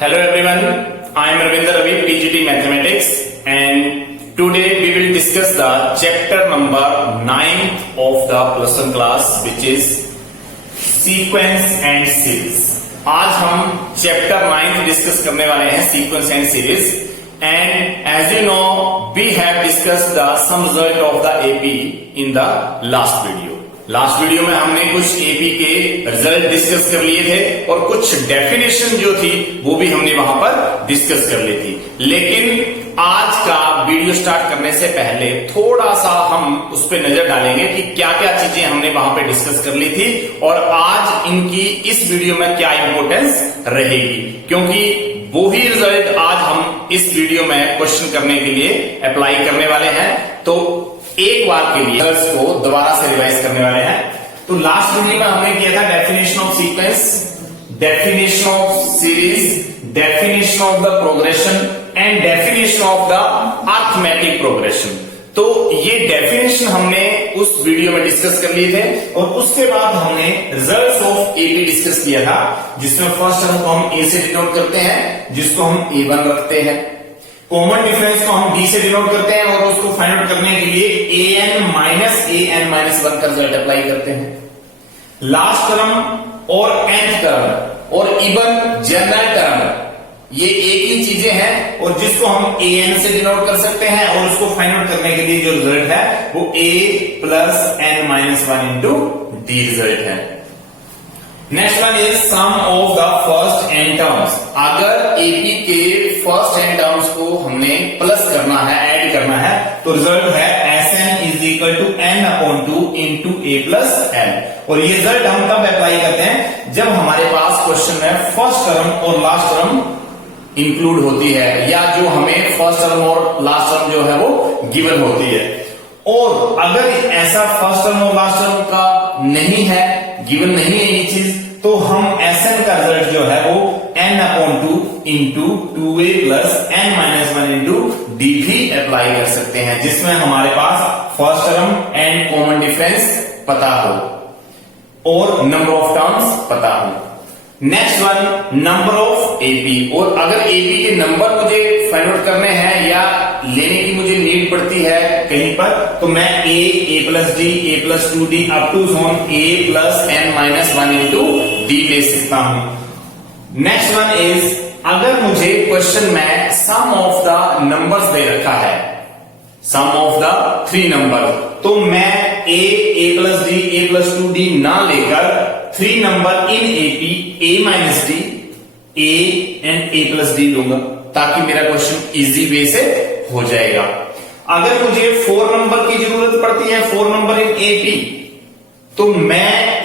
Hello everyone, I am Ravinder Ravi, PGT Mathematics, and today we will discuss the chapter number 9 of the plus one class, which is sequence and series. आज हम chapter 9 discuss करने वाले हैं sequence and series, and as you know we have discussed the sum result of the AP in the last video. Last video में हमने कुछ AP के result discuss कर लिए थे और कुछ डेफिनेशन जो थी वो भी हमने वहां पर डिस्कस कर ली थी। लेकिन आज का वीडियो स्टार्ट करने से पहले थोड़ा सा हम उस पर नजर डालेंगे कि क्या क्या चीजें हमने वहां पे डिस्कस कर ली थी और आज इनकी इस वीडियो में क्या इंपॉर्टेंस रहेगी, क्योंकि वो ही रिजल्ट आज हम इस वीडियो में क्वेश्चन करने के लिए अप्लाई करने वाले हैं। तो एक बार के लिए को दोबारा से रिवाइज करने वाले हैं। तो लास्ट वीडियो में हमने किया था definition of sequence, definition of series, definition of the progression and definition of the arithmetic progression. तो ये डेफिनेशन हमने उस वीडियो में डिस्कस कर लिए थे और उसके बाद हमने रिजल्ट्स ऑफ एपी डिस्कस किया था, जिसमें फर्स्ट टर्म को हम ए से डिनोट करते हैं, जिसको हम ए1 रखते हैं। कॉमन डिफरेंस को हम डी से डिनोट करते हैं और उसको फाइंड आउट करने के लिए an माइनस 1 का रिजल्ट अप्लाई करते हैं। लास्ट टर्म और nth टर्म और इवन जनरल टर्म ये एक ही चीजें हैं और जिसको हम an से डिनोट कर सकते हैं और उसको फाइंड आउट करने के लिए जो रिजल्ट है वो a plus n-1 into D result है। Next one is sum of the first n terms. अगर एपी के फर्स्ट n टर्म्स को हमने प्लस करना है, ऐड करना है, तो रिजल्ट है Sn is equal to n/2 into a plus n। और ये रिजल्ट हम तब अप्लाई करते हैं जब हमारे पास क्वेश्चन में फर्स्ट टर्म और लास्ट टर्म इंक्लूड होती है, या जो हमें फर्स्ट टर्म और लास्ट टर्म जो है वो गिवन होती है। और अगर ऐसा फर्स्ट टर्म और लास्ट टर्म का नहीं है, गिवन नहीं है ये चीज, तो हम Sn का रिजल्ट जो है वो n/2 into 2a plus n-1 into D भी अप्लाई कर सकते हैं, जिसमें हमारे पास first term and common difference पता हो और नंबर ऑफ टर्म्स पता हो। Next one, number of AP. और अगर एपी के नंबर मुझे फाइंड आउट करने हैं या लेने की मुझे नीड पड़ती है कहीं पर, तो मैं a plus d, a plus 2d up to जोन a plus n-1 into d ले सकता हूं। नेक्स्ट वन इज, अगर मुझे क्वेश्चन में सम ऑफ द नंबर्स दे रखा है, सम ऑफ द 3 नंबर, तो मैं a plus d, a plus 2d ना लेकर 3 number in AP a minus D, a and a plus D लूंगा, ताकि मेरा क्वेश्चन इजी वे से हो जाएगा। अगर मुझे 4 नंबर की जरूरत पड़ती है, 4 नंबर इन एपी, तो मैं a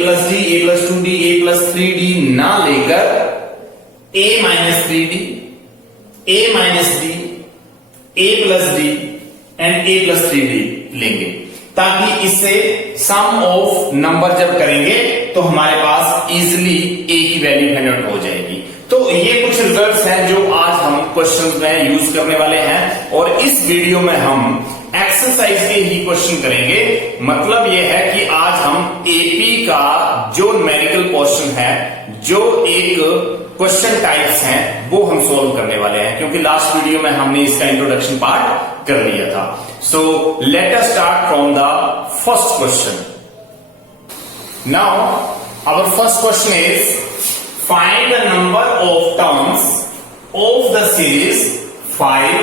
plus d, a plus 2d, a plus 3d ना लेकर a minus 3d, a minus d, a plus d and a plus 3d लेंगे, ताकि इससे सम ऑफ नंबर जब करेंगे तो हमारे पास इजिली a की वैल्यू फाइंड आउट हो जाएगी। तो ये कुछ रिजल्ट्स हैं जो आज हम क्वेश्चंस में यूज करने वाले हैं और इस वीडियो में हम एक्सरसाइज के ही क्वेश्चन करेंगे। मतलब ये है कि आज हम एपी का जो न्यूमेरिकल पोर्शन है, जो एक क्वेश्चन टाइप्स हैं, वो हम सोल्व करने वाले हैं, क्योंकि लास्ट वीडियो में हमने इसका इंट्रोडक्शन पार्ट कर लिया था। So let us start from the first question. Now our first question is, find the number of terms of the series 5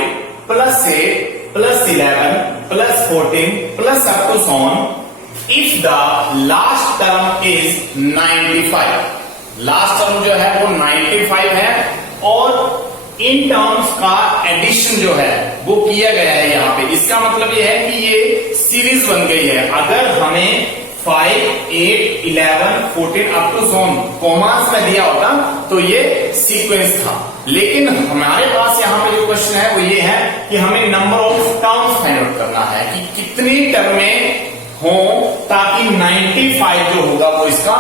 plus 8 plus 11 plus 14 plus up to so on if the last term is 95। Last term जो है वो 95 है और in terms का addition जो है वो किया गया है यहाँ पे। इसका मतलब ये है कि ये सीरीज बन गई है। अगर हमें 5, 8, 11, 14 अप टू सोन कॉमास में दिया होता तो ये सीक्वेंस था, लेकिन हमारे पास यहाँ पे जो क्वेश्चन है वो ये है कि हमें number of terms find out करना है कि कितनी टर्में हो ताकि 95 जो होगा वो इसका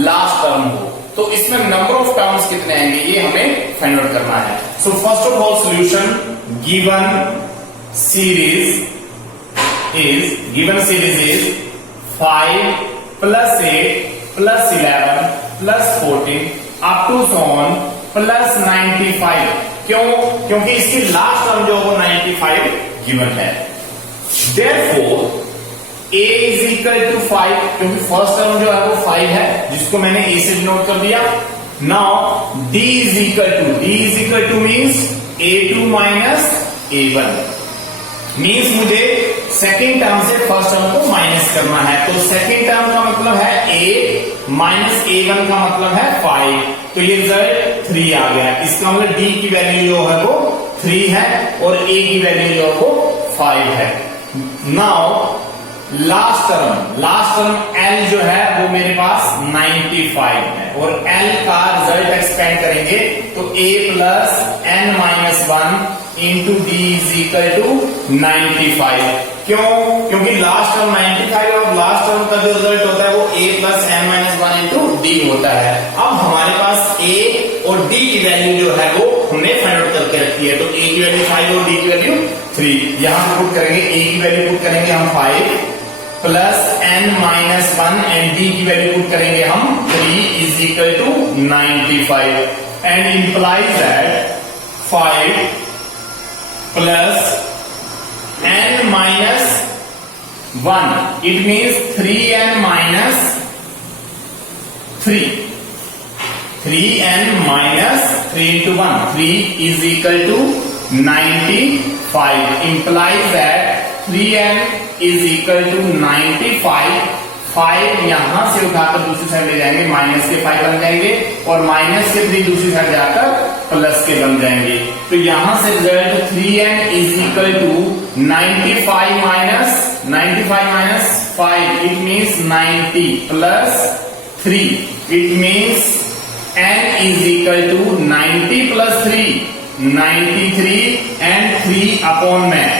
लास्ट टर्म हो। तो इसमें नंबर ऑफ टर्म्स कितने आएंगे ये हमें फाइंड आउट करना है। So first of all solution, given series is 5 plus 8 plus 11 plus 14 up to so on plus 95। क्यों? क्योंकि इसकी लास्ट टर्म जो वो 95 गिवन है। Therefore a is equal to 5, क्योंकि फर्स्ट टर्म जो है वो 5 है, जिसको मैंने a से डिनोट कर दिया। Now d is equal to means a2 minus a1, means मुझे सेकेंड टर्म से फर्स्ट टर्म को माइनस करना है। तो सेकेंड टर्म का मतलब है a माइनस a1 का मतलब है 5, तो ये रिजल्ट 3 आ गया। इसका मतलब d की वैल्यू जो है वो 3 है और a की वैल्यू जो है वो 5 है। नाउ लास्ट टर्म L जो है वो मेरे पास 95 है और L का रिजल्ट एक्सपेंड करेंगे तो a plus n minus 1 into D is equal to 95। क्यों? क्योंकि लास्ट टर्म 95 और लास्ट टर्म का जो रिजल्ट होता है वो a plus n minus 1 into D होता है। अब हमारे पास a और d की वैल्यू जो है वो हमने फाइंड आउट करके रखी है, तो a की वैल्यू 5 और d की वैल्यू 3। यहां पे पुट करेंगे, a की वैल्यू पुट करेंगे हम 5 plus n minus 1 and d की वैल्यू पुट करेंगे हम 3 is equal to 95 and implies that 5 plus n minus 1 it means 3n minus 3 3n minus 3 into 1 3 is equal to 95 implies that 3n is equal to 95। 5 यहां से उठाकर दूसरी side ले जाएंगे, minus के 5 बन जाएंगे और माइनस के 3 दूसरी साइड जाकर प्लस के बन जाएंगे। तो यहां से result 3n is equal to 95 minus 5 it means 90 plus 3 it means n is equal to 90 plus 3 93 and 3 upon में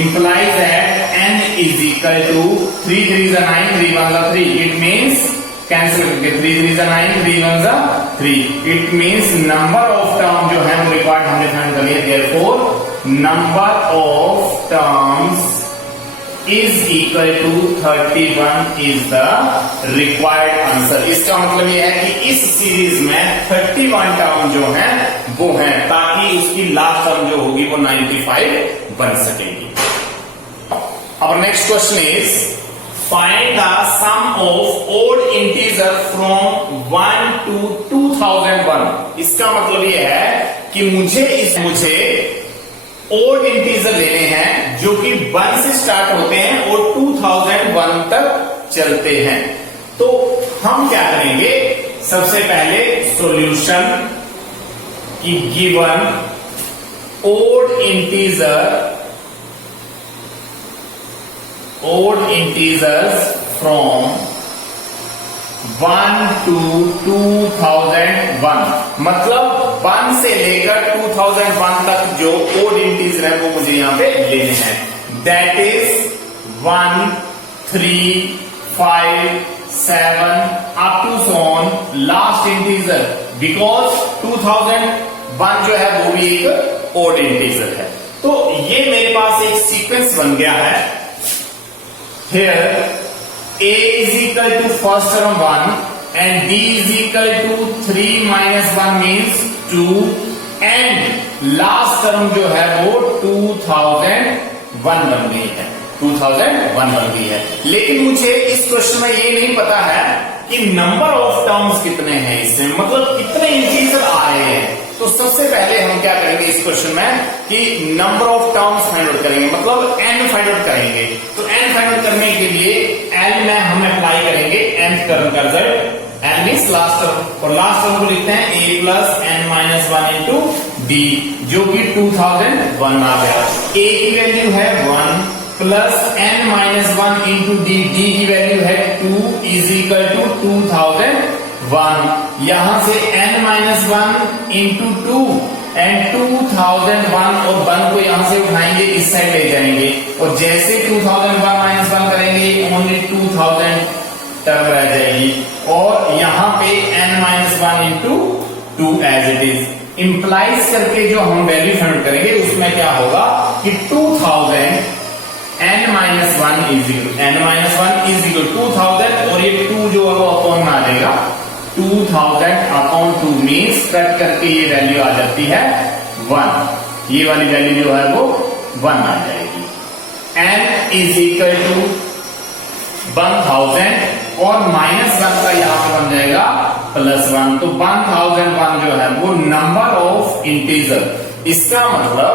implies that n is equal to 3 3 is a 9 3 1 is 3 it means cancel करके 3 3 is a 9 3 1 is 3 it means number of term जो है वो required हमने find कर लिया। therefore number of terms is equal to 31 is the required answer। इसका मतलब ये है कि इस सीरीज में 31 टर्म जो है वो है, ताकि उसकी लास्ट टर्म जो होगी वो 95 बन सकेगी। Our next question is find the sum of odd integer from 1 to 2001। इसका मतलब ये है कि मुझे ओड इंटीजर लेने हैं जो कि 1 से स्टार्ट होते हैं और 2001 तक चलते हैं। तो हम क्या करेंगे, सबसे पहले सॉल्यूशन की given odd integers from 1 to 2001, मतलब 1 से लेकर 2001 तक जो ओड इंटीजर है वो मुझे यहां पे लेने हैं। That is 1 3 5 7 up to son last integer, because 2001 जो है वो भी एक ओड इंटीजर है। तो ये मेरे पास एक सीक्वेंस बन गया है। Here a is equal to first term 1 and b is equal to 3 minus 1 means 2 and last term जो है वो 2001 बन गई है, 2001 बन गई है। लेकिन मुझे इस क्वेश्चन में ये नहीं पता है कि नंबर ऑफ टर्म्स कितने हैं इसमें, मतलब कितने इंटीजर आ रहे हैं। तो सबसे पहले हम क्या करेंगे इस क्वेश्चन में कि number of terms find out करेंगे, मतलब n फाइंड आउट करेंगे। तो n फाइंड आउट करने के लिए l में हम अप्लाई करेंगे nth टर्म का result, n means last term, और लास्ट टर्म को लिखते हैं a plus n minus 1 into d, जो कि 2001 आ गया। a की वैल्यू है 1 plus n minus 1 into d, d की वैल्यू है 2 इज इक्वल टू 2001। यहां से n माइनस 1 इंटू 2 एंड 2001 और 1 को यहां से उठाएंगे, इस साइड ले जाएंगे, और जैसे 2001 माइनस 1 करेंगे ओनली 2000 टर्म रह जाएगी, और यहां पे n minus 1 into 2 as it is. Implies करके जो हम वैल्यू फाइंड करेंगे उसमें क्या होगा कि 2000 n माइनस 1 इज इक्वल 2000 और ये 2 जो है वो अपॉन में आ जाएगा, 2000 2000 अपॉन 2 मीन्स कट करके ये वैल्यू आ जाती है 1। ये वाली वैल्यू जो है वो 1 आ जाएगी। n इज इक्वल टू 1000 और -1 का यहाँ पे बन जाएगा +1। तो 1001 जो है वो नंबर ऑफ इंटीजर, इसका मतलब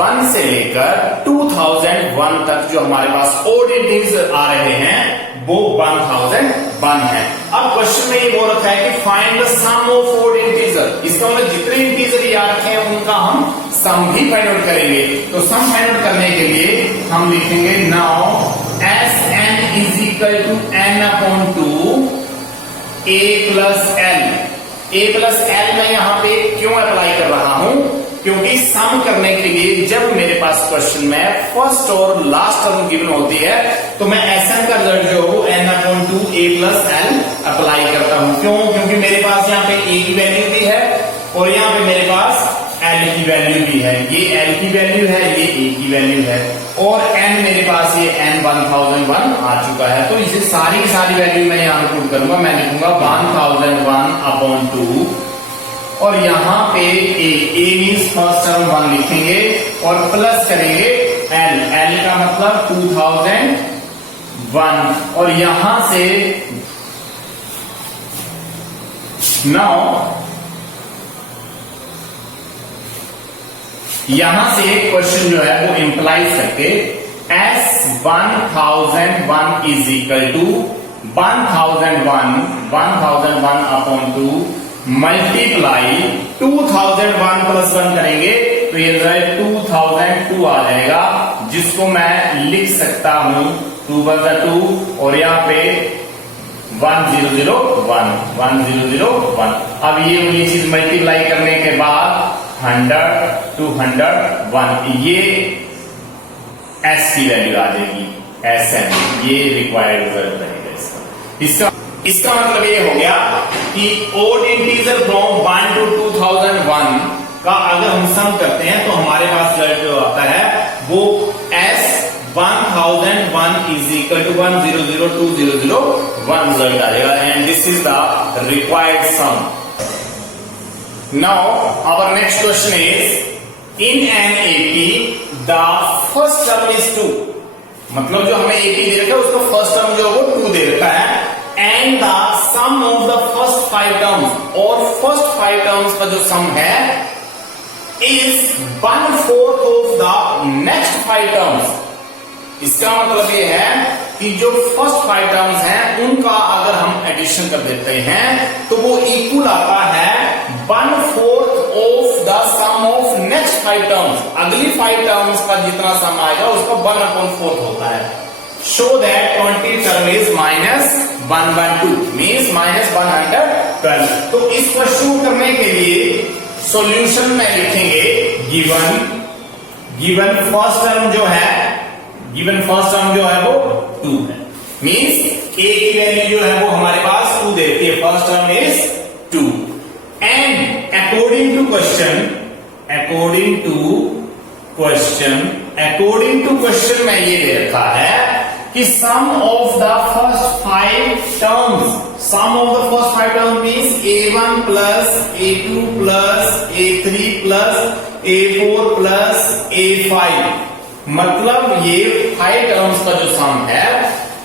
1 से लेकर 2001 तक जो हमारे पास ओड इंटीजर आ रहे हैं वो 1001 है। अब क्वेश्चन में ये बोल रखा है कि find the sum of odd integer. इसका मतलब जितने इंटीजर याद रखे हैं उनका हम सम भी फाइंड आउट करेंगे। तो सम फाइंड आउट करने के लिए हम लिखेंगे now Sn is equal to n upon 2 a plus l मैं यहाँ पे क्यों अप्लाई कर रहा हूं, क्योंकि सम करने के लिए जब मेरे पास क्वेश्चन में फर्स्ट और लास्ट टर्म गिवन होती है तो मैं Sn का रिजल्ट जो हो n upon 2 a plus l apply करता हूं। क्यों? क्योंकि मेरे पास यहाँ पे a की वैल्यू भी है और यहाँ पे मेरे पास l की वैल्यू भी है। ये l की वैल्यू है, ये a की वैल्यू है और n मेरे पास ये n 1001 आ चुका है। तो इसे सारी की सारी वैल्यू मैं यहाँ पुट करूंगा। मैं लिखूंगा 1001 अपॉन 2 और यहाँ पे a मीन्स फर्स्ट टर्म 1 लिखेंगे और प्लस करेंगे l का मतलब 2001 और यहां से नाउ यहां से एक क्वेश्चन जो है वो इंप्लाइज करके S1001 is equal to 1001 upon 2 multiply 2001 plus 1 करेंगे तो ये 2002 आ जाएगा, जिसको मैं लिख सकता हूं 2 × 2 और यहाँ पे 1001। अब ये वाली चीज मल्टीप्लाई करने के बाद 100 201 ये S की वैल्यू आ जाएगी Sn। ये रिक्वायर्ड रिजल्ट रहेगा इसका मतलब ये हो गया कि ओड इंटीजर फ्रॉम 1 to 2001 का अगर हम सम करते हैं तो हमारे पास रिजल्ट जो आता है वो S1001 is equal to 100201 result आ जाएगा and this is the required sum. Now our next question is in an AP the first term is 2। मतलब जो हमें एपी दे रखा है उसका फर्स्ट टर्म जो है वो 2 दे रखा है and the sum of the first 5 terms और फर्स्ट 5 टर्म्स का जो सम है is 1/4 of the next 5 terms. इसका मतलब ये है कि जो फर्स्ट 5 टर्म्स हैं उनका अगर हम एडिशन कर देते हैं तो वो इक्वल आता है 1/4 of the sum of next 5 terms. अगली 5 टर्म्स का जितना सम आएगा उसका 1/4 होता है। Show that 20 term is -1/2 means -112। तो इस क्वेश्चन को करने के लिए सॉल्यूशन में लिखेंगे गिवन फर्स्ट टर्म जो है वो 2 है मीन्स a की वैल्यू जो है वो हमारे पास 2 देती है। First term is 2 and according to question में ये दे रखा है कि sum of the first 5 terms means a1 plus a2 plus a3 plus a4 plus a5। मतलब ये 5 टर्म्स का जो सम है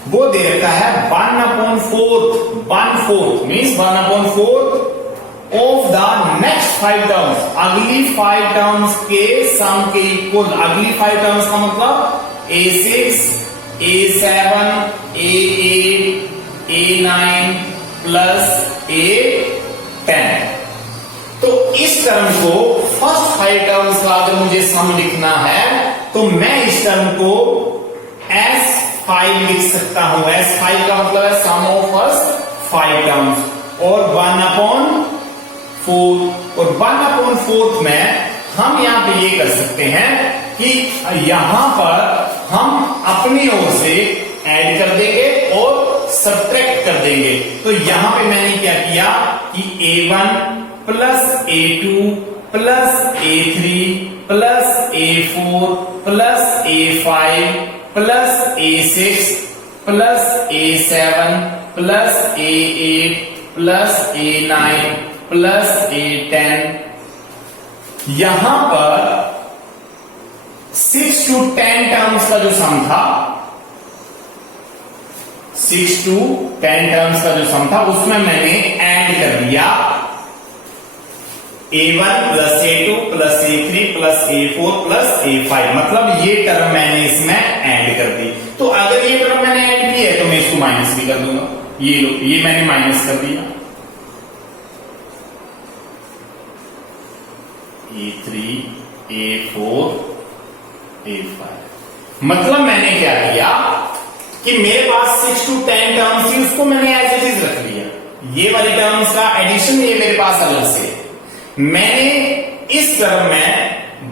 वो दे रखा है 1/4 means 1/4 of the next 5 terms. अगली 5 टर्म्स के सम के इक्वल। अगली 5 टर्म्स का मतलब a6 a7 a8 a9 plus a10। तो इस टर्म को फर्स्ट 5 टर्म्स का अगर मुझे सम लिखना है तो मैं इस टर्म को S5 लिख सकता हूं। S5 का मतलब है सम ऑफ फर्स्ट 5 टर्म्स और 1/4 और 1/4 में हम यहां पे ये कर सकते हैं कि यहां पर हम अपनी ओर से ऐड कर देंगे और सब्ट्रैक्ट कर देंगे। तो यहां पे मैंने क्या किया कि a1 plus a2 plus a3 plus a4 plus a5 plus a6 plus a7 plus a8 plus A9 plus A10। यहां पर 6 to 10 टर्म्स का जो सम था, 6 to 10 टर्म्स का जो सम था उसमें मैंने ऐड कर दिया A1 plus A2 plus A3 plus A4 plus A5, मतलब ये टर्म मैंने इसमें ऐड कर दी। तो अगर ये टर्म मैंने ऐड की है तो मैं इसको माइनस भी कर दूंगा। ये लो, ये मैंने माइनस कर दिया। A3 A4 A5, मतलब मैंने क्या किया कि मेरे पास 6 to 10 टर्म्स थी, उसको मैंने एज इट इज रख दिया। ये वाली टर्म्स का एडिशन ये मेरे पास अलग से। मैंने इस टर्म में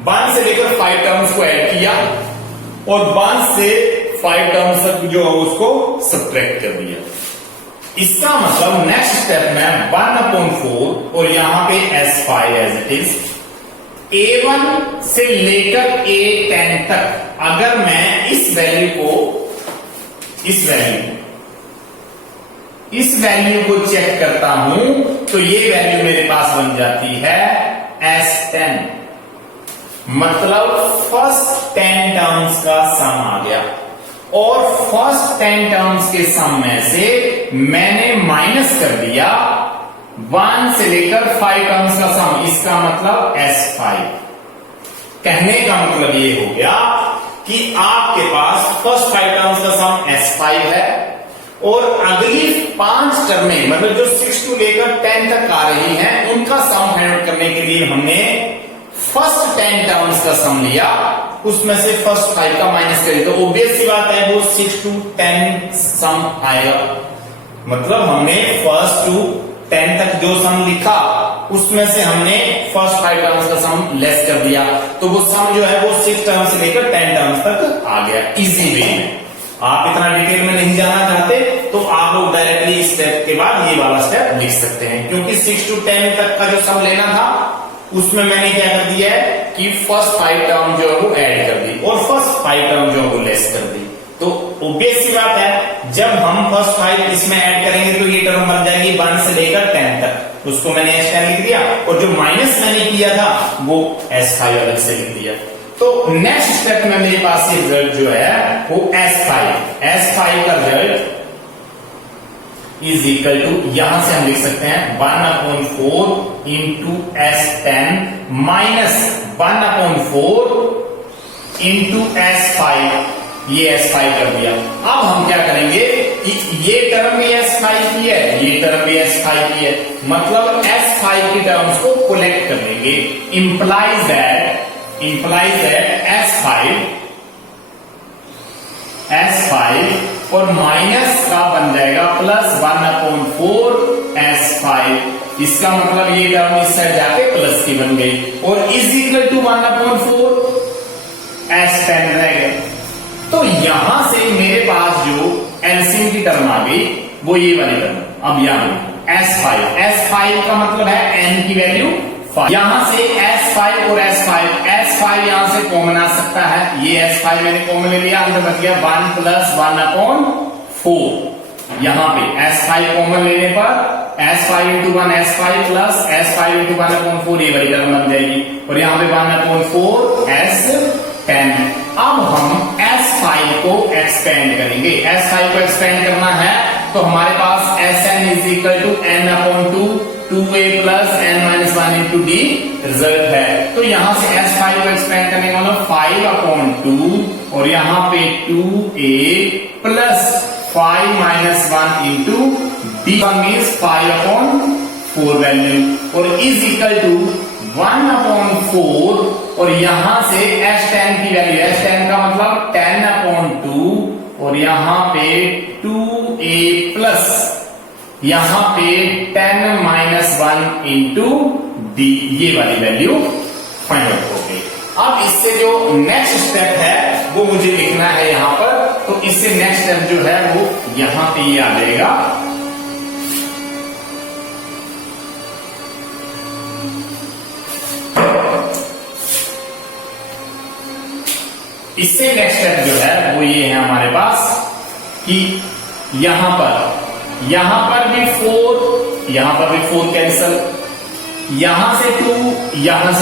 1 से लेकर 5 टर्म्स को ऐड किया और 1 से 5 टर्म्स तक जो है उसको सब्ट्रैक्ट कर दिया। इसका मतलब नेक्स्ट स्टेप में 1/4 और यहां पे S5 as it is, A1 से लेकर A10 तक अगर मैं इस वैल्यू को चेक करता हूं तो ये वैल्यू मेरे पास बन जाती है S10, मतलब फर्स्ट 10 टर्म्स का सम आ गया। और फर्स्ट 10 टर्म्स के सम में से मैंने माइनस कर दिया 1 से लेकर 5 टर्म्स का सम, इसका मतलब S5। कहने का मतलब ये हो गया कि आपके पास फर्स्ट 5 टर्म्स का सम S5 है और अगली 5 टर्में, मतलब जो 6 to लेकर 10 तक आ रही हैं, उनका सम फाइंड आउट करने के लिए हमने फर्स्ट 10 टर्म्स का सम लिया, उसमें से फर्स्ट 5 का माइनस करें तो ऑब्वियस सी बात है वो 6 to 10 सम आएगा। मतलब हमने फर्स्ट टू 10 तक जो सम लिखा उसमें से हमने फर्स्ट 5 टर्म्स का सम लेस कर दिया, तो वो सम जो है वो 6 टर्म्स से लेकर 10 टर्म्स तक आ गया इजी वे में। आप इतना डिटेल में नहीं जाना चाहते तो आप लोग डायरेक्टली इस स्टेप के बाद ये वाला स्टेप लिख सकते हैं, क्योंकि 6 to 10 तक का जो सम लेना था उसमें मैंने क्या कर दिया है कि फर्स्ट 5 टर्म जो है वो ऐड कर दी और फर्स्ट 5 टर्म जो है वो लेस कर दी। तो ऑब्वियस सी बात है जब हम फर्स्ट 5 इसमें ऐड करेंगे तो ये टर्म बन जाएगी 1 से लेकर 10 तक, उसको मैंने S10 लिख दिया और जो माइनस मैंने किया था वो S5 अलग से लिख दिया। तो नेक्स्ट स्टेप में मेरे पास ये रिजल्ट जो है वो S5 का रिजल्ट इज इक्वल टू, यहां से हम लिख सकते हैं 1/4 into S10 minus 1/4 into S5, ये S5 कर दिया। अब हम क्या करेंगे कि ये टर्म भी S5 की है, ये टर्म भी S5 की है, मतलब S5 की टर्म्स को कलेक्ट कर लेंगे। इंप्लाइज दैट S5 और माइनस का बन जाएगा प्लस 1/4 S5। इसका मतलब ये टर्म इस साइड जाके प्लस की बन गई और इज इक्वल टू 1/4 S10 रह गए। तो यहां से मेरे पास जो एलसीएम की टर्म आ गई वो ये वाली टर्म। अब यहां S5 का मतलब है n की वैल्यू 5। यहां से S5 और S5 यहां से कॉमन आ सकता है, ये S5 मैंने कॉमन ले लिया, अंदर बच गया 1 + 1/4। यहां पे S5 कॉमन लेने पर S5 × 1 S5 प्लस S5 × 1/4 ये वाली टर्म बन जाएगी और यहां पे 1/4 S10। अब हम S5 को एक्सपेंड करेंगे। S5 को एक्सपेंड करना है तो हमारे पास Sn = n/2 2a + n-1 × d result है। तो यहां से S5 को एक्सपेंड करने का मतलब 5/2 और यहां पे 2a + 5 - 1 × d मीन्स 5/4 वैल्यू और इज इक्वल टू 1/4 और यहां से S10 की वैल्यू, S10 का मतलब 10/2 और यहां पे 2a प्लस यहां पे 10 - 1 × d, ये वाली वैल्यू फाइंड आउट हो गई। अब इससे जो नेक्स्ट स्टेप है वो मुझे लिखना है यहां पर, तो इससे नेक्स्ट स्टेप जो है वो यहां पे ये आ जाएगा। इससे नेक्स्ट स्टेप जो है वो ये है हमारे पास कि यहां पर भी 4, यहां पर भी 4 कैंसल, यहां से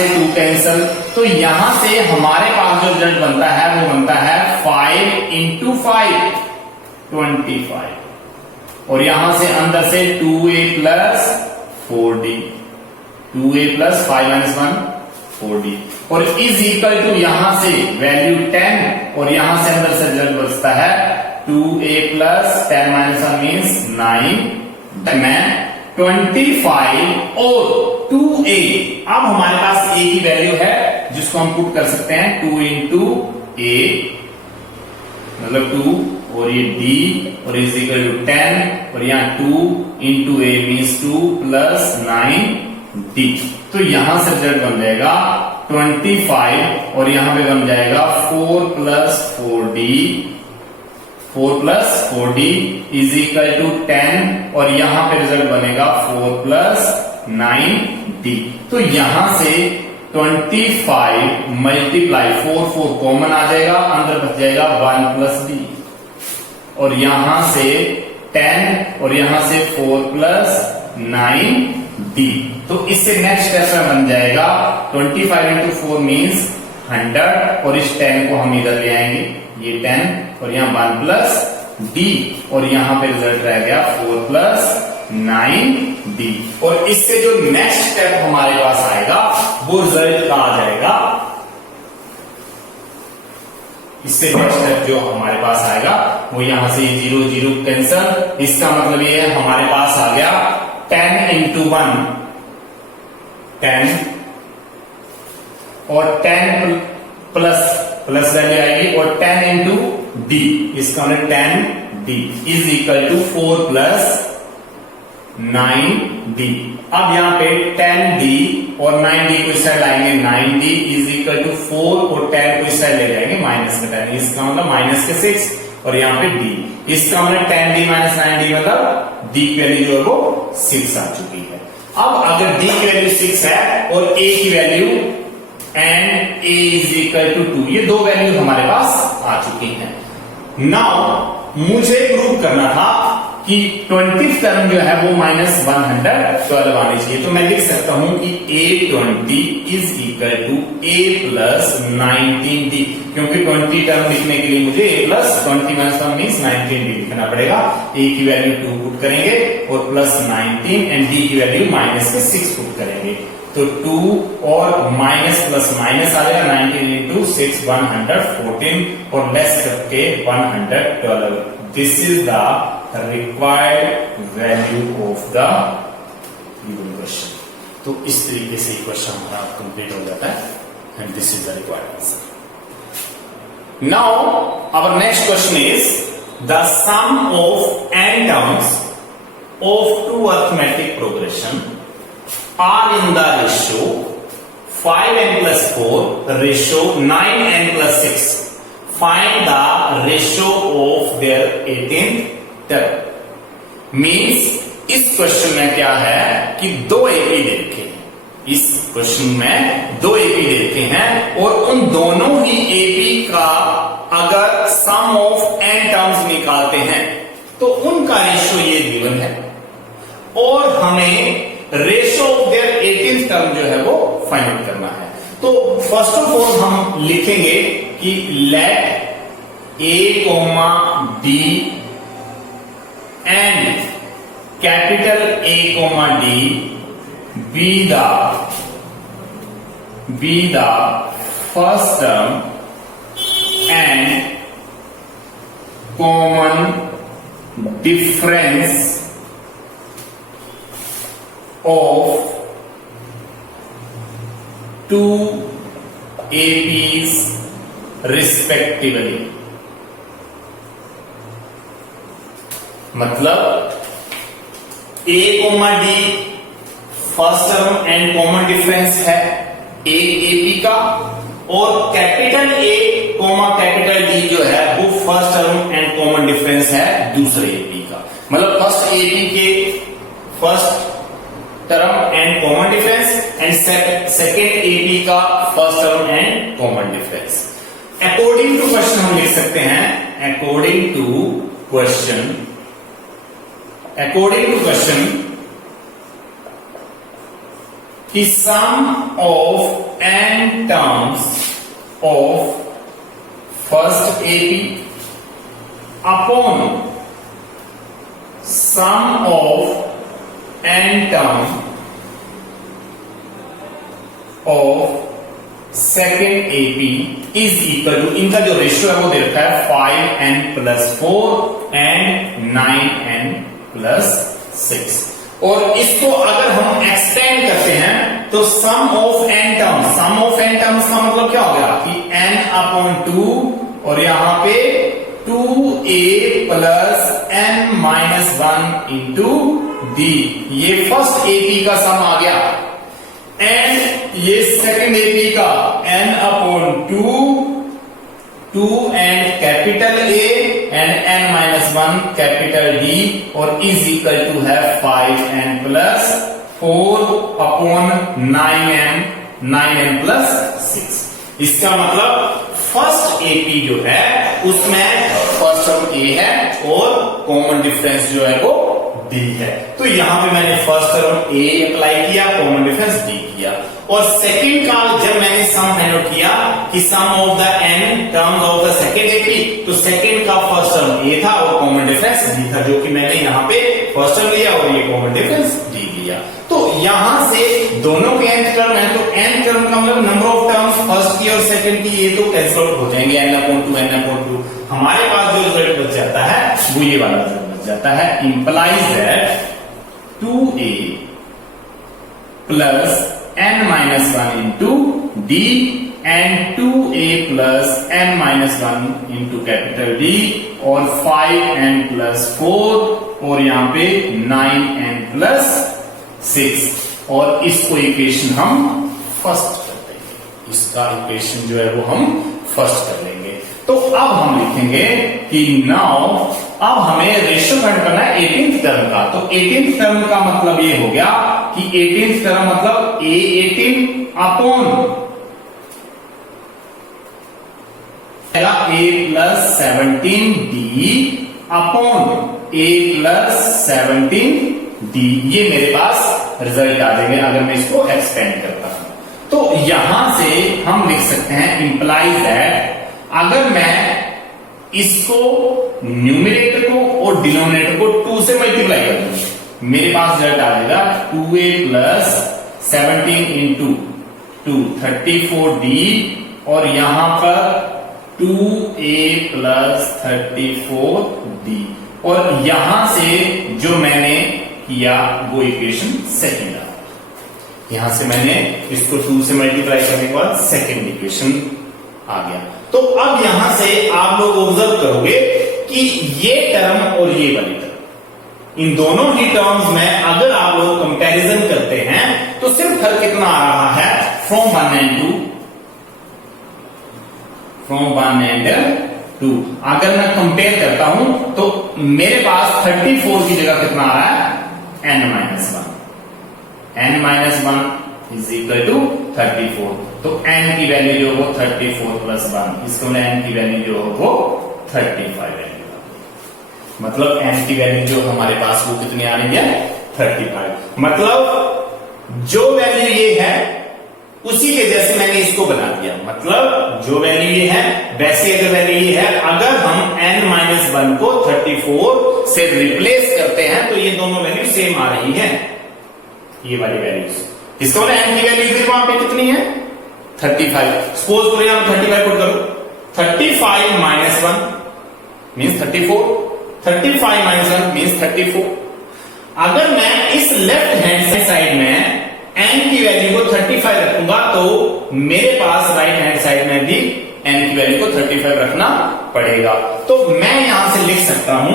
2 कैंसल, तो यहां से हमारे पास जो रिजल्ट बनता है वो बनता है 5 इंटू 5 25, और यहां से अंदर से 2a plus 4d, 2a plus 5 minus 1 4d, और इज इक्वल टू यहां से वैल्यू 10, और यहां से अंदर से रिजल्ट बचता है 2a प्लस 10 माइनस 1 मीन्स 9। मैं 25 और 2a, अब हमारे पास a की वैल्यू है जिसको हम पुट कर सकते हैं 2 इंटू a मतलब 2, और ये d और इज इक्वल टू 10, और यहाँ 2 into a means 2 plus 9d, तो यहां से रिजल्ट बन जाएगा 25, और यहां पे बन जाएगा 4 plus 4d is equal to 10, और यहां पे रिजल्ट बनेगा 4 प्लस 9d, तो यहां से 25 मल्टीप्लाई 4 कॉमन आ जाएगा, अंदर बच जाएगा 1 प्लस d, और यहां से 10 और यहां से 4 प्लस 9d, तो इससे नेक्स्ट क्वेश्चन बन जाएगा 25 इंटू 4 मीन्स 100, और इस 10 को हम इधर ले आएंगे, ये 10 और यहाँ 1 प्लस d, और यहां पे रिजल्ट रह गया 4 प्लस 9d, और इससे जो नेक्स्ट स्टेप हमारे पास आएगा वो रिजल्ट का आ जाएगा, इससे नेक्स्ट स्टेप जो हमारे पास आएगा वो यहां से 0 0 कैंसल, इसका मतलब ये है हमारे पास आ गया 10 इंटू 1 10, और 10 प्लस वैल्यू आएगी, और 10 इंटू डी, इसका मतलब 10d is equal to 4 plus 9d। अब यहां पे 10d और 9d को इस साइड लाएंगे, 9d इज इक्वल टू 4 और 10 को इस साइड ले जाएंगे माइनस में 10, इसका मतलब माइनस के 6, और यहाँ पे d, इसका मतलब 10d माइनस 9d मतलब d की वैल्यू जो है वो 6 आ चुकी है। अब अगर d की वैल्यू 6 है और a की value and a is equal to 2, ये दो वैल्यू हमारे पास आ चुकी हैं। नाउ मुझे प्रूव करना था कि 20th टर्म जो है वो माइनस 112 आनी चाहिए, तो मैं लिख सकता हूं कि a20 is equal to a plus 19d, क्योंकि 20 टर्म लिखने के लिए मुझे a plus 20 minus 1 means 19d लिखना पड़ेगा। a की वैल्यू 2 पुट करेंगे और प्लस 19 एंड d की वैल्यू माइनस के 6 पुट करेंगे, तो 2 और माइनस प्लस माइनस आ जाएगा, 19 इंटू 6 114 और लेस करके 112, this is the required value of the given question। तो इस तरीके से क्वेश्चन हमारा कंप्लीट हो जाता है, and this is the required answer. Now our next question is the sum of n terms of two arithmetic progression are in the ratio 5n plus 4 ratio 9n plus 6, find the ratio of their 18th term. Means इस question में क्या है कि दो AP देखे, इस question में दो एपी देखे हैं और उन दोनों ही एपी का अगर सम ऑफ n टर्म्स निकालते हैं तो उनका रेशियो ये गिवन है, और हमें ratio of their 18th term जो है वो फाइंड आउट करना है। तो फर्स्ट ऑफ ऑल हम लिखेंगे कि late a, b and capital A, D be the first term and common difference of two APs respectively। मतलब a, d first term and common difference है एक एपी का, और कैपिटल A, कैपिटल D जो है वो first term and common difference है दूसरे एपी का। मतलब फर्स्ट एपी के first term and common difference and second AP का first term and common difference. According to question हम लिख सकते हैं, अकॉर्डिंग टू क्वेश्चन कि sum of n terms of first AP upon sum of n terms of second AP is equal to, इनका जो ratio है वो दे रखा है 5n+4 एंड 9n+6। और इसको अगर हम एक्सटेंड करते हैं तो sum of n terms, sum of n terms का मतलब क्या हो गया कि n/2 और यहां पे 2a + n-1 इंटू d, ये फर्स्ट AP का सम आ गया। एंड ये सेकंड AP का n/2 2 and capital A and n-1 capital D और इज इक्वल टू है 5n+4 अपॉन 9n+6। इसका मतलब फर्स्ट AP जो है उसमें फर्स्ट टर्म A है और कॉमन डिफरेंस जो है वो D है। तो यहां पे मैंने फर्स्ट टर्म A अप्लाई किया, कॉमन डिफरेंस D किया। और सेकंड का जब मैंने सम फाइंड आउट किया कि sum of the n terms of the second AP, तो सेकंड का फर्स्ट टर्म A था और कॉमन डिफरेंस D था, जो कि मैंने यहां पे फर्स्ट टर्म लिया और ये कॉमन डिफरेंस D लिया। तो यहां से दोनों के nth टर्म है, तो n टर्म का मतलब नंबर ऑफ टर्म्स फर्स्ट की और सेकंड की, ये तो कैंसिल आउट हो जाएंगे, n/2 हमारे पास जो रिजल्ट बच जाता है वो ये वाला रिजल्ट बच जाता है। Implies that 2a + n-1 into D and 2a + n-1 into capital D और 5n+4 और यहां पे 9n+6 और इसको इक्वेशन हम फर्स्ट कर देंगे, इसका इक्वेशन जो है वो हम फर्स्ट कर लेंगे। तो अब हम लिखेंगे कि नाउ अब हमें रेशियो फाइंड करना है 18th टर्म का। तो 18th टर्म का मतलब ये हो गया कि 18th टर्म मतलब A18 upon A + 17D upon A + 17D, ये मेरे पास रिजल्ट आ जाएंगे अगर मैं इसको एक्सपेंड करता हूं। तो यहां से हम लिख सकते हैं इंप्लाइज दैट अगर मैं इसको न्यूमरेटर को और डिनोमिनेटर को 2 से मल्टीप्लाई कर दूं, मेरे पास रिजल्ट आ जाएगा 2a + 17 इंटू 2 34D और यहां पर 2a + 34D और यहां से जो मैंने किया वो इक्वेशन सेकंड आ, यहां से मैंने इसको 2 से मल्टीप्लाई करने के बाद सेकंड इक्वेशन आ गया। तो अब यहां से आप लोग ऑब्जर्व करोगे कि ये टर्म और ये वाली टर्म, इन दोनों ही टर्म्स में अगर आप लोग कंपैरिजन करते हैं तो सिर्फ फर्क कितना आ रहा है, फ्रॉम 1 and 2। अगर मैं कंपेयर करता हूं तो मेरे पास 34 की जगह कितना आ रहा है, n-1 इज इक्वल टू 34। तो n की वैल्यू जो हो 34 + 1, इसको n की वैल्यू जो हो वो 35 वैल्यू, मतलब n की वैल्यू जो हमारे पास वो कितनी आ रही है, 35। मतलब जो वैल्यू ये है उसी के जैसे मैंने इसको बना दिया, मतलब जो वैल्यू ये है वैसी अगर वैल्यू ये है, अगर हम n-1 को 34 से रिप्लेस करते हैं तो ये दोनों वैल्यू सेम आ रही है, ये वाली वैल्यूज। इसका मतलब n की वैल्यू फिर वहां पे कितनी है, 35। सपोज करो यहां 35 पुट करो, 35 - 1 मींस 34, 35 - 1 मींस 34। अगर मैं इस लेफ्ट हैंड साइड में n की वैल्यू को 35 रखूंगा तो मेरे पास राइट हैंड साइड में भी n की वैल्यू को 35 रखना पड़ेगा। तो मैं यहां से लिख सकता हूं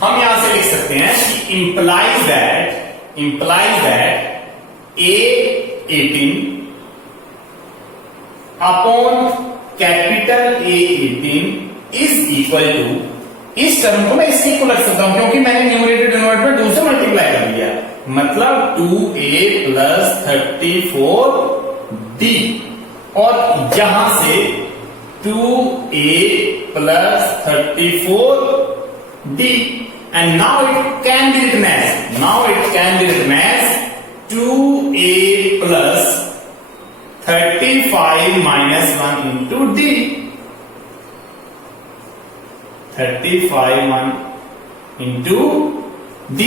हम यहां से लिख सकते हैं कि implies that A18 upon capital A18 is equal to, इस टर्म को मैं इसके इक्वल रख सकता हूं क्योंकि मैंने न्यूमरेटर डिनोमिनेटर 2 से मल्टीप्लाई कर दिया, मतलब 2a + D और यहां से 2A plus 34D and now it can be written as 2A plus 35 minus 1 into D. 35 into D.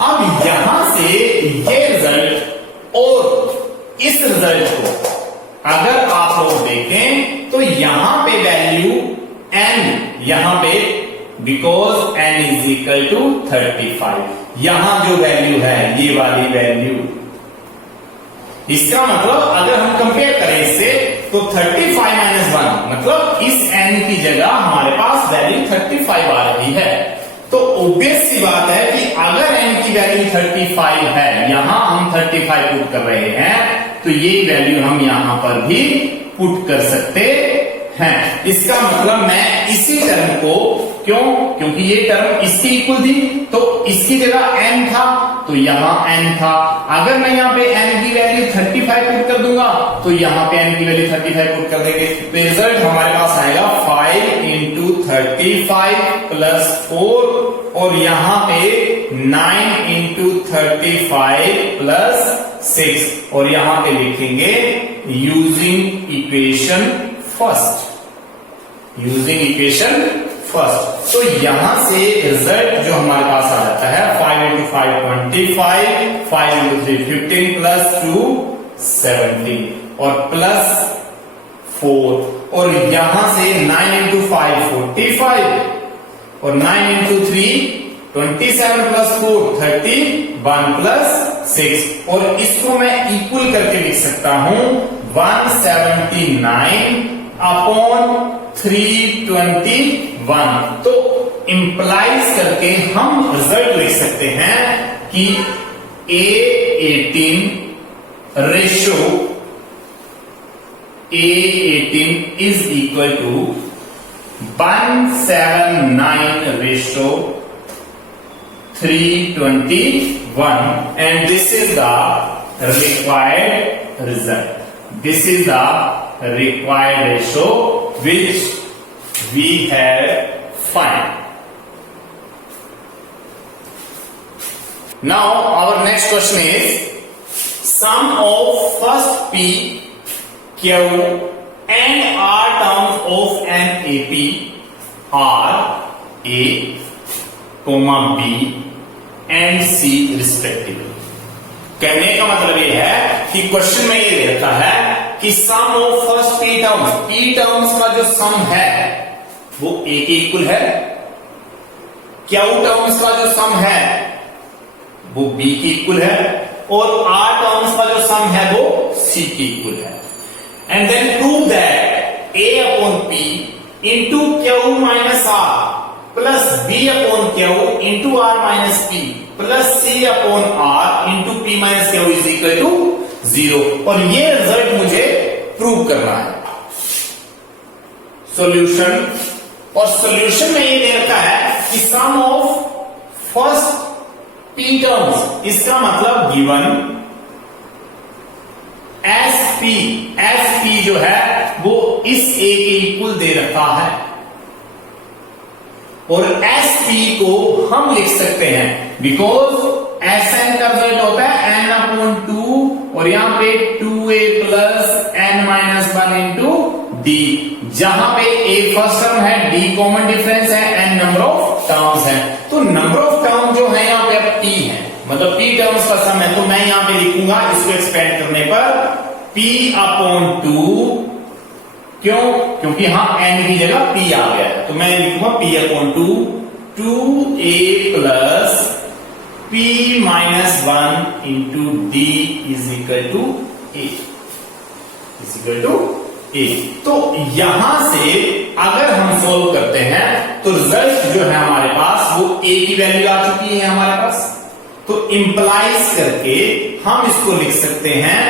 अब यहां से ये रिजल्ट और इस रिजल्ट को अगर आप लोग देखें तो यहां पे वैल्यू n, यहां पे because n is equal to 35, यहां जो वैल्यू है ये वाली वैल्यू, इसका मतलब अगर हम कंपेयर करें इससे तो 35 माइनस 1 मतलब इस n की जगह हमारे पास वैल्यू 35 आ रही है। तो ऑब्वियस सी बात है कि अगर n की वैल्यू 35 है, यहां हम 35 पुट कर रहे हैं, तो ये वैल्यू हम यहां पर भी पुट कर सकते हैं। इसका मतलब मैं इसी टर्म को, क्योंकि ये टर्म इसकी इक्वल थी तो इसकी जगह n था तो यहां n था। अगर मैं यहां पे n की वैल्यू 35 पुट कर दूंगा तो यहां पे n की वैल्यू 35 पुट कर देंगे, तो रिजल्ट हमारे पास आएगा 5 इंटू 35 प्लस 4 और यहां पे 9 इंटू 35 प्लस 6 और यहां पे लिखेंगे यूजिंग इक्वेशन फर्स्ट। तो यहां से रिजल्ट जो हमारे पास आ जाता है 5 इंटू 5 25, 5 इंटू 3 15 प्लस 2 17 और प्लस 4 और यहां से 9 इंटू 5 45 और 9 इंटू 3 27 प्लस 4 31 प्लस 6 और इसको मैं इक्वल करके लिख सकता हूं 179 अपॉन 321। तो इंप्लाइज करके हम रिजल्ट लिख सकते हैं कि A18 ratio A18 is equal to 179 ratio 321 and this is the required result. This is the required ratio which we have find. Now our next question is sum of first P, Q and R terms of an AP are A, B and C respectively. कहने का मतलब ये है कि question में ये देता है कि sum of first P terms का जो सम है वो ए के इक्वल है, क्यू टर्म्स का जो सम है वो बी के इक्वल है और आर टर्म्स का जो सम है वो सी के इक्वल है। And then prove that A upon P into Q minus R plus B upon Q into R minus P plus C upon R into P minus Q is equal to 0 और ये result मुझे prove करना है। Solution, और solution में ये दे रखा है कि sum of first P terms, इसका मतलब गिवन एस पी जो है वो इस ए के इक्वल दे रखा है और एस पी को हम लिख सकते हैं बिकॉज एस एन का रिजल्ट होता है एन अपॉन 2 और यहां पे 2a plus N minus 1 into D, जहां पे ए फर्स्ट टर्म है, डी कॉमन डिफरेंस है, एन नंबर ऑफ टर्म्स है। तो नंबर ऑफ टर्म जो है यहां पे पी है, मतलब पी टर्म्स का सम है, तो मैं यहां पे लिखूंगा इसको एक्सपेंड करने पर p अपॉन 2, क्यों? क्योंकि हाँ n की जगह p आ गया है, तो मैं लिखूंगा p upon 2a plus p minus 1 into D is equal to a। तो यहां से अगर हम सोल्व करते हैं तो रिजल्ट जो है हमारे पास वो a की वैल्यू आ चुकी है हमारे पास, तो इंप्लाइज करके हम इसको लिख सकते हैं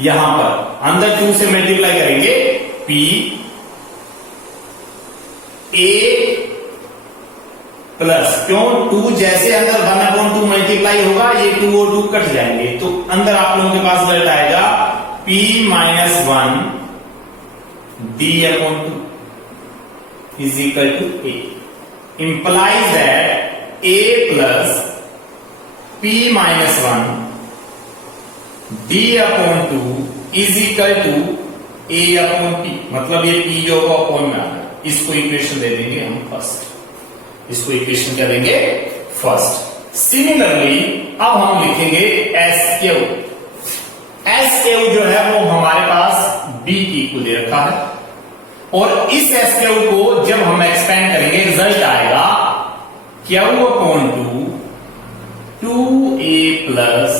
यहां पर अंदर 2 से मल्टीप्लाई करेंगे p a प्लस, क्यों 2 जैसे अंदर 1/2 मल्टीप्लाई होगा ये 2 और 2 कट जाएंगे, तो अंदर आप लोगों के पास रिजल्ट आएगा p minus 1 d upon 2 is equal to a implies that a plus p minus 1 d upon 2 is equal to a upon p। मतलब ये p जो होगा अपॉन में आ रहा है, इसको इक्वेशन दे देंगे हम फर्स्ट, इसको इक्वेशन क्या देंगे फर्स्ट। सिमिलरली अब हम लिखेंगे एस क्यू। एस क्यू जो है वो हमारे पास b की इक्वल दे रखा है, और इस एस क्यू को जब हम एक्सपेंड करेंगे रिजल्ट आएगा Q upon 2 a plus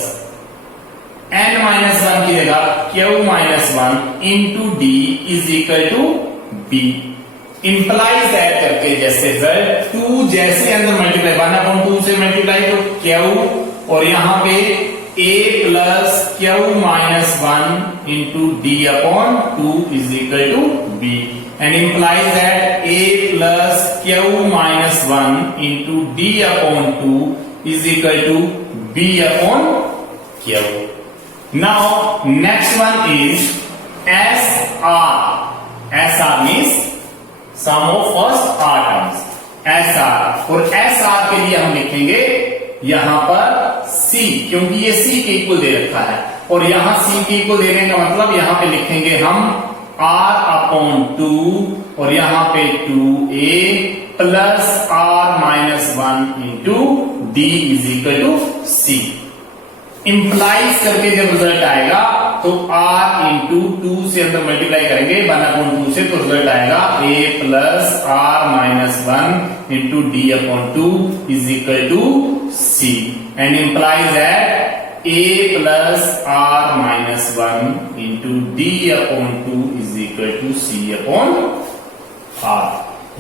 n minus 1 की जगह Q minus 1 into D is equal to B. Implies that करके जैसे रिजल्ट 2 जैसे अंदर मल्टीप्लाई 1 अपॉन 2 से मल्टीप्लाई तो क्यू, और यहां पे a plus Q minus 1 into D upon 2 is equal to b, and implies that a plus Q minus 1 into D upon 2 is equal to b upon Q. Now next one is SR. SR means sum of first R terms. SR, और SR के लिए हम लिखेंगे यहां पर C, क्योंकि ये C के इक्वल दे रखा है, और यहां C के इक्वल देने का मतलब यहां पे लिखेंगे हम R अपॉन 2 और यहां पे 2a plus R minus 1 into D is equal to C। Implies करके जब रिजल्ट आएगा तो r इंटू 2 से अंदर मल्टीप्लाई करेंगे 1 अपॉन 2 से, तो रिजल्ट आएगा a plus r minus 1 into D upon 2 is equal to c, and implies that a plus r minus 1 into D upon 2 is equal to c upon r।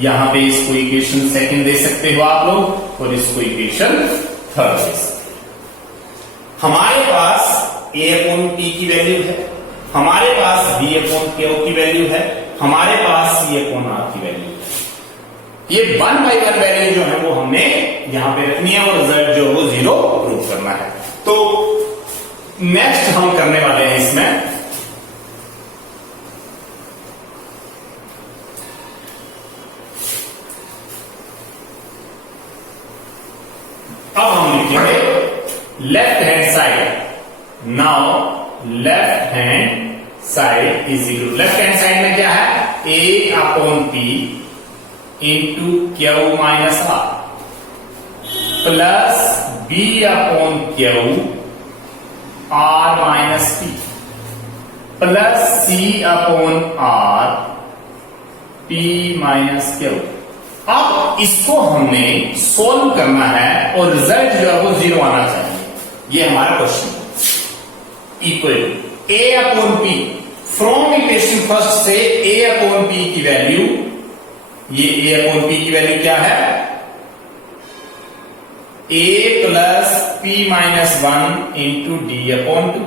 यहां पे इसको equation second दे सकते हो आप लोग, और इसको इक्वेशन थर्ड दे सकते। हमारे पास a अपॉन p की वैल्यू है, हमारे पास b अपॉन q की वैल्यू है, हमारे पास c अपॉन r की वैल्यू है। ये 1 बाई 1 वैल्यू जो है वो हमने यहां पे रखनी है, और रिजल्ट जो है वो 0 प्रूव करना है। तो नेक्स्ट हम करने वाले हैं इसमें अब हम लिखेंगे left hand side. Now left hand side is equal, left hand side में क्या है a upon p into Q minus r plus b upon Q r minus p plus c upon r p minus Q. अब इसको हमने solve करना है और result जो है वो 0 आना चाहिए, ये हमारा question. Equal a upon p, from equation first से a अपॉन p की वैल्यू, ये a अपॉन p की वैल्यू क्या है a plus p minus 1 into D upon 2,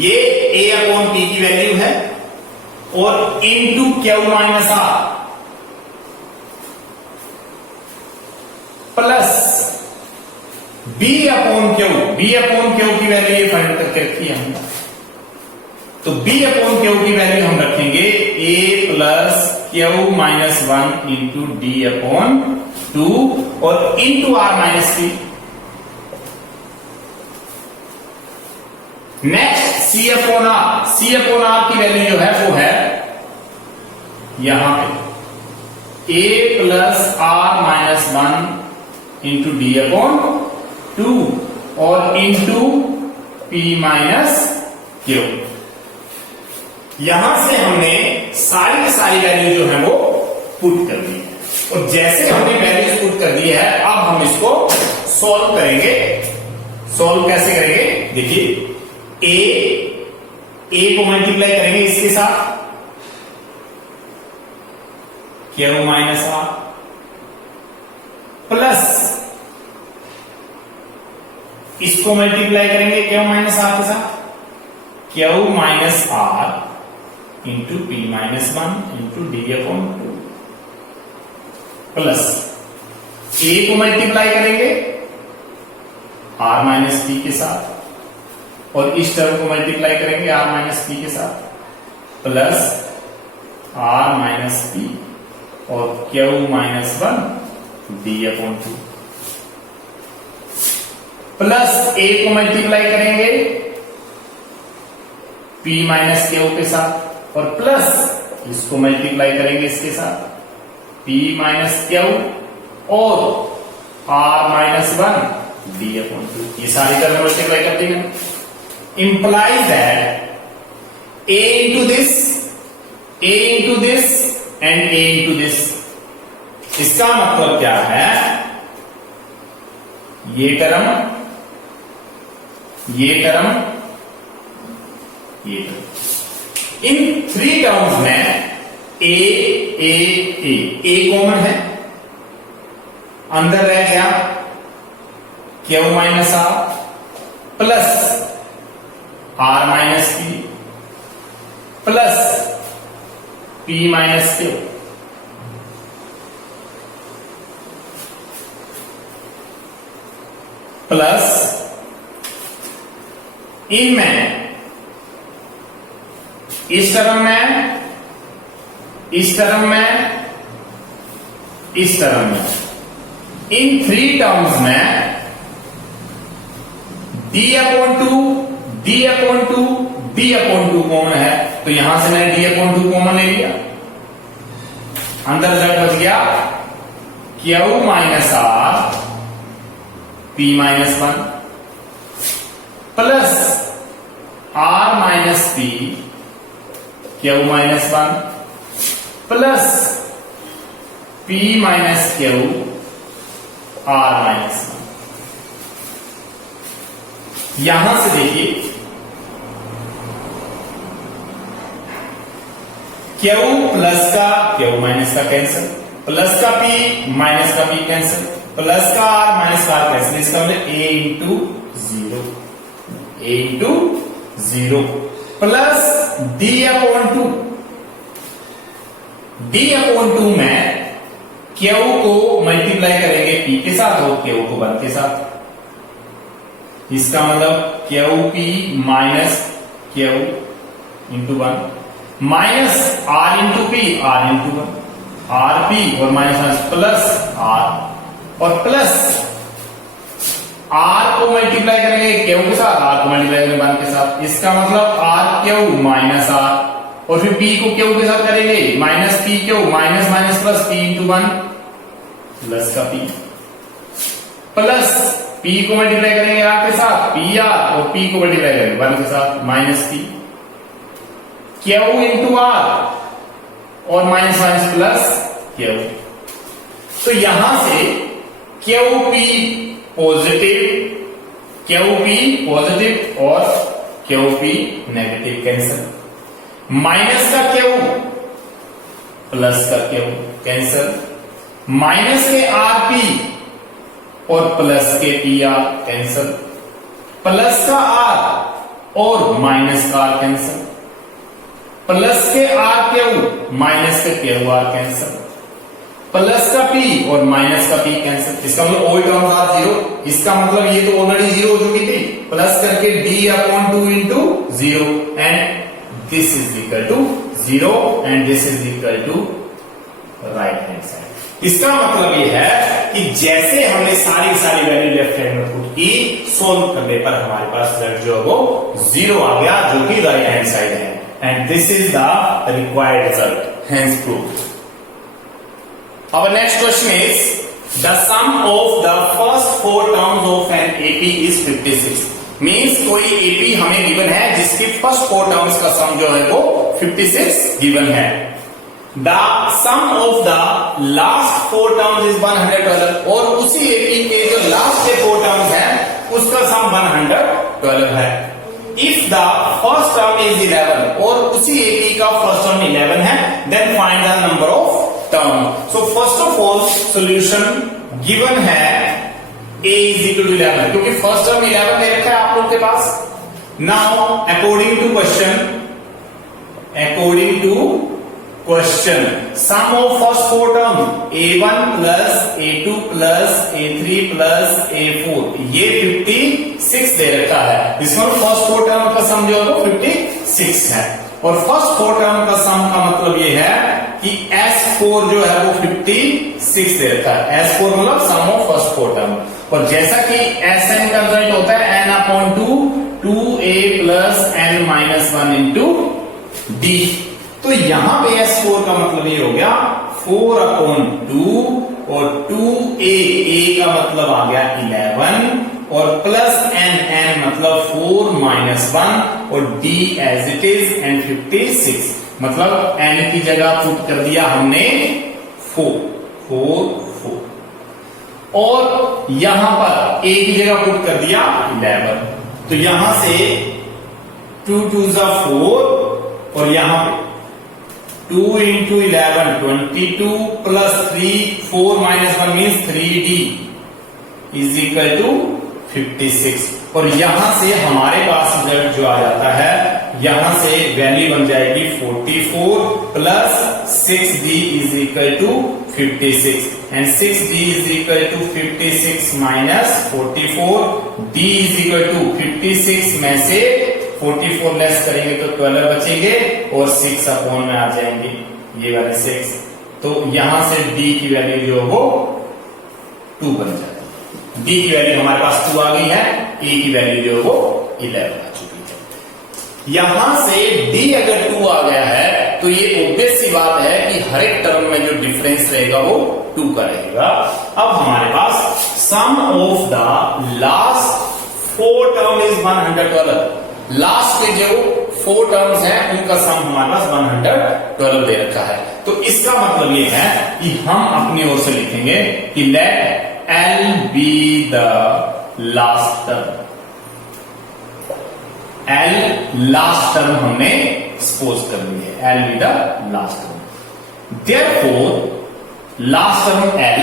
ये a अपॉन p की वैल्यू है, और into Q minus r plus b upon Q, b upon Q की वैल्यू ये फाइंड करके रखी है हमने, तो b अपॉन क्यू की वैल्यू हम रखेंगे a plus Q minus 1 into D upon 2 और into r minus p। Next c upon r, c upon r की वैल्यू जो है वो है यहां पे a plus r minus 1 into D upon 2 और इंटू p माइनस क्यू। यहां से हमने सारी वैल्यू जो है वो पुट कर दी है, और जैसे हमने वैल्यूज पुट कर दी है अब हम इसको सॉल्व करेंगे। सॉल्व कैसे करेंगे, देखिए a को मल्टीप्लाई करेंगे इसके साथ क्यू माइनस r प्लस इसको मल्टीप्लाई करेंगे क्यू माइनस r के साथ Q minus r into P minus 1 into D upon 2 plus a को मल्टीप्लाई करेंगे r माइनस p के साथ और इस टर्म को मल्टीप्लाई करेंगे r माइनस पी के साथ, प्लस r माइनस पी और q minus 1 d/2 plus a को मल्टीप्लाई करेंगे p माइनस q के साथ और प्लस इसको मल्टीप्लाई करेंगे इसके साथ p माइनस q और r माइनस 1 d/2। ये सारी टर्म मल्टीप्लाई कर देंगे, implies that a into this and a into this। इसका मतलब क्या है, ये टर्म इन 3 टर्म्स में a कॉमन है, अंदर रह गया q minus r plus r minus p plus p minus q। Plus इनमें इस टर्म में इन 3 टर्म्स में d/2 कॉमन है, तो यहां से मैंने d/2 कॉमन ले लिया, अंदर रिजल्ट बच गया q minus r p minus 1 plus r minus p q minus 1 plus p minus q r minus 1। यहां से देखिए q प्लस का q माइनस का कैंसिल, प्लस का p माइनस का p कैंसिल, प्लस का r माइनस का r कैंसिल। इसका मतलब a इंटू 0 प्लस d/2 में q को मल्टीप्लाई करेंगे p के साथ और q को 1 के साथ। इसका मतलब qp minus q into 1 minus r into p r into 1 rp और माइनस प्लस r और प्लस r को मल्टीप्लाई करेंगे q के साथ, r को मल्टीप्लाई करेंगे 1 के साथ। इसका मतलब rq माइनस r और फिर p को q के साथ करेंगे minus pq minus minus plus p into 1 plus का p प्लस p को मल्टीप्लाई करेंगे r के साथ pr और p को मल्टीप्लाई करेंगे 1 के साथ minus p q into r और माइनस माइनस प्लस q। तो यहां से qp पॉजिटिव और qp नेगेटिव कैंसिल, माइनस का q प्लस का q कैंसिल, माइनस के rp और प्लस के pr कैंसिल, प्लस का r और माइनस का r कैंसिल, प्लस के rq माइनस के qr कैंसिल, प्लस का p और माइनस का p कैंसिल। इसका मतलब ऑल टर्म्स आर 0। इसका मतलब ये तो ऑलरेडी 0 हो चुकी थी, प्लस करके d/2 into 0 and this is equal to 0 and this is equal to right hand side. इसका मतलब ये है कि जैसे हमने सारी वैल्यू लेफ्ट हैंड में पुट की, सोल्व करने पर हमारे पास रिजल्ट जो है वो 0 आ गया, जो कि राइट हैंड साइड है, and this is the required result, hence proved. Our next question is, the sum of the first 4 terms of an AP is 56. Means कोई AP हमें given है जिसकी first 4 terms का sum जो है वो 56 given है। The sum of the last 4 terms is 112 और उसी AP के जो last के 4 terms हैं उसका sum 112 है। If the first term is 11 और उसी AP का first term 11 है, then find the number of term। So first of all solution given है a is equal to 11 क्योंकि first term 11 दे रखा है आप लोग के पास। Now according to question sum of first four term a1 plus a2 plus a3 plus a4 ये 56 दे रखा है। इसमें फर्स्ट फोर टर्म का सम जो है वो 56 है और फर्स्ट फोर टर्म का सम का मतलब ये है कि S4 जो है वो 56 दे रखा है। S4 मतलब सम ऑफ फर्स्ट फोर टर्म और जैसा कि Sn का रिजल्ट होता है n upon 2a plus n minus 1 into d। तो यहां पे S4 का मतलब ये हो गया 4 अपॉन 2 और 2a का मतलब आ गया 11 और प्लस n मतलब 4 माइनस 1 और d as it is and 56 मतलब n की जगह पुट कर दिया हमने 4 और यहां पर a की जगह पुट कर दिया 11। तो यहां से 2 2 4 और यहां पे 2 into 11 22 plus 3 4 minus 1 means 3d is equal to 56 और यहां से हमारे पास रिजल्ट जो आ जाता है यहां से वैल्यू बन जाएगी 44 plus 6d is equal to 56 and 6d is equal to 56 minus 44 d is equal to 56 में से 44 लेस करेंगे तो 12 बचेंगे और 6 अपॉन में आ जाएंगे ये वाले 6। तो यहां से d की वैल्यू जो है वो 2 बन जाएगी। d की वैल्यू हमारे पास 2 आ गई है, a की वैल्यू जो है वो 11 आ चुकी है। यहां से d अगर 2 आ गया है तो ये ऑब्वियस सी बात है कि हर एक टर्म में जो डिफरेंस रहेगा वो 2 का रहेगा। अब हमारे पास sum of the last 4 term is 112। Last के जो 4 टर्म्स हैं उनका सम हमारे पास 112 दे रखा है। तो इसका मतलब ये है कि हम अपनी ओर से लिखेंगे कि let L be the last term. L last term हमने सपोज कर ली है, L be the last term. Therefore last term L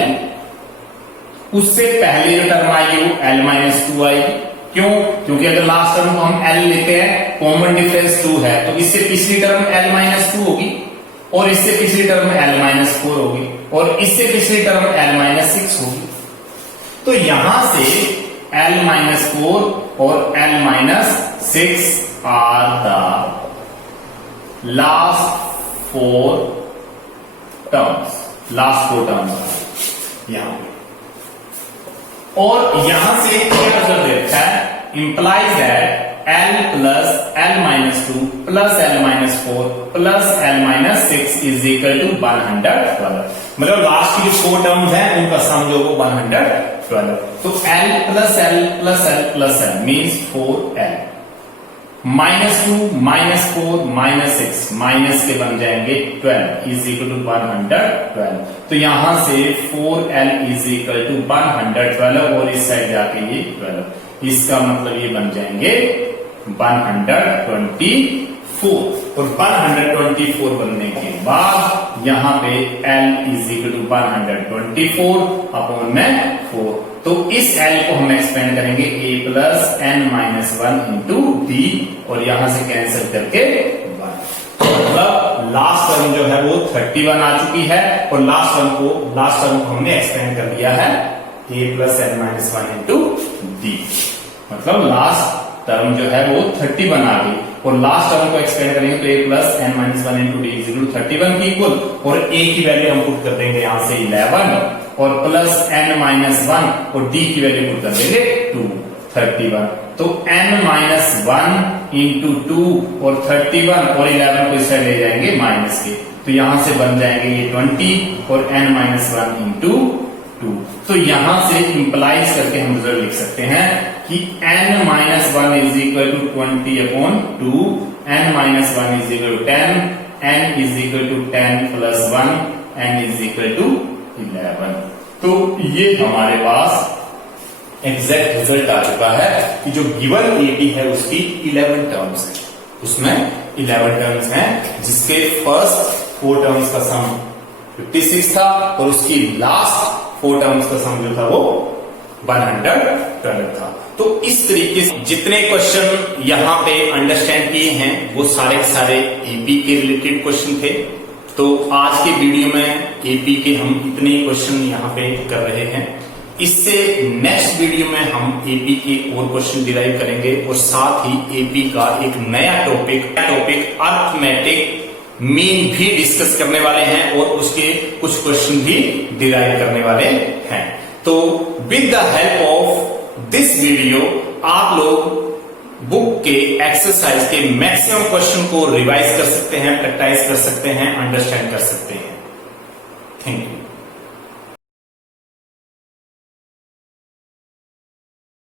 उससे पहले जो टर्म आएगी वो L माइनस 2 आएगी। क्यों? क्योंकि अगर लास्ट टर्म को हम L लेते हैं कॉमन डिफरेंस 2 है तो इससे पिछली टर्म L माइनस 2 होगी और इससे पिछली टर्म L माइनस 4 होगी और इससे पिछली टर्म L माइनस 6 होगी। तो यहां से L माइनस 4 और L minus 6 are the last 4 terms. Last 4 terms यहां पे और यहां से क्या रिजल्ट देता है implies that L plus L minus 2 plus L minus 4 plus L minus 6 is equal to 112। मतलब लास्ट की जो 4 टर्म्स हैं उनका सम जो वो 112। तो L plus L plus L plus L means 4L minus 2 minus 4 minus 6 minus के बन जाएंगे 12 इज इक्वल टू 112। तो यहां से 4L इज इक्वल टू 112 और इस साइड जाके ये 12, इसका मतलब ये बन जाएंगे 124 और 124 बनने के बाद यहां पे L is equal to 124 upon में 4। तो इस L को हम एक्सपेंड करेंगे a plus n minus 1 into d और यहां से कैंसिल करके 1। मतलब लास्ट टर्म जो है वो 31 आ चुकी है और लास्ट टर्म को हमने एक्सपेंड कर दिया है a plus n minus 1 into d। मतलब लास्ट टर्म जो है वो 31 आ गई और लास्ट टर्म को एक्सपेंड करेंगे तो a plus n minus 1 into D is equal to 31 की इक्वल और a की वैल्यू हम पुट कर देंगे यहां से 11 और प्लस n माइनस 1 और d की वैल्यू पुट कर देंगे 2 31। तो n माइनस 1 इंटू 2 और 31 और 11 को इस साइड ले जाएंगे माइनस के तो यहां से बन जाएंगे ये 20 और n माइनस 1 इंटू 2। तो यहां से इंप्लाइज करके हम रिजल्ट लिख सकते हैं कि n minus 1 is equal to 20 upon 2, n minus 1 is equal to 10, n is equal to 10 plus 1, n is equal to 11। तो ये हमारे पास एग्जैक्ट रिजल्ट आ चुका है कि जो गिवन एटी है उसकी 11 टर्म्स है, उसमें 11 टर्म्स हैं जिसके फर्स्ट 4 टर्म्स का सम 56 था और उसकी लास्ट 4 टर्म्स का सम जो था वो 112 था। तो इस तरीके से जितने क्वेश्चन यहां पे अंडरस्टैंड किए हैं वो सारे के सारे एपी के रिलेटेड क्वेश्चन थे। तो आज के वीडियो में एपी के हम इतने क्वेश्चन यहाँ पे कर रहे हैं। इससे नेक्स्ट वीडियो में हम एपी के और क्वेश्चन डिराइव करेंगे और साथ ही एपी का एक नया टॉपिक अर्थमेटिक मीन भी डिस्कस करने वाले हैं और उसके कुछ क्वेश्चन भी डिराइव करने वाले हैं। तो with the help of this video आप लोग बुक के एक्सरसाइज के मैक्सिमम क्वेश्चन को रिवाइज कर सकते हैं, प्रैक्टिस कर सकते हैं, अंडरस्टैंड कर सकते हैं। Thank you.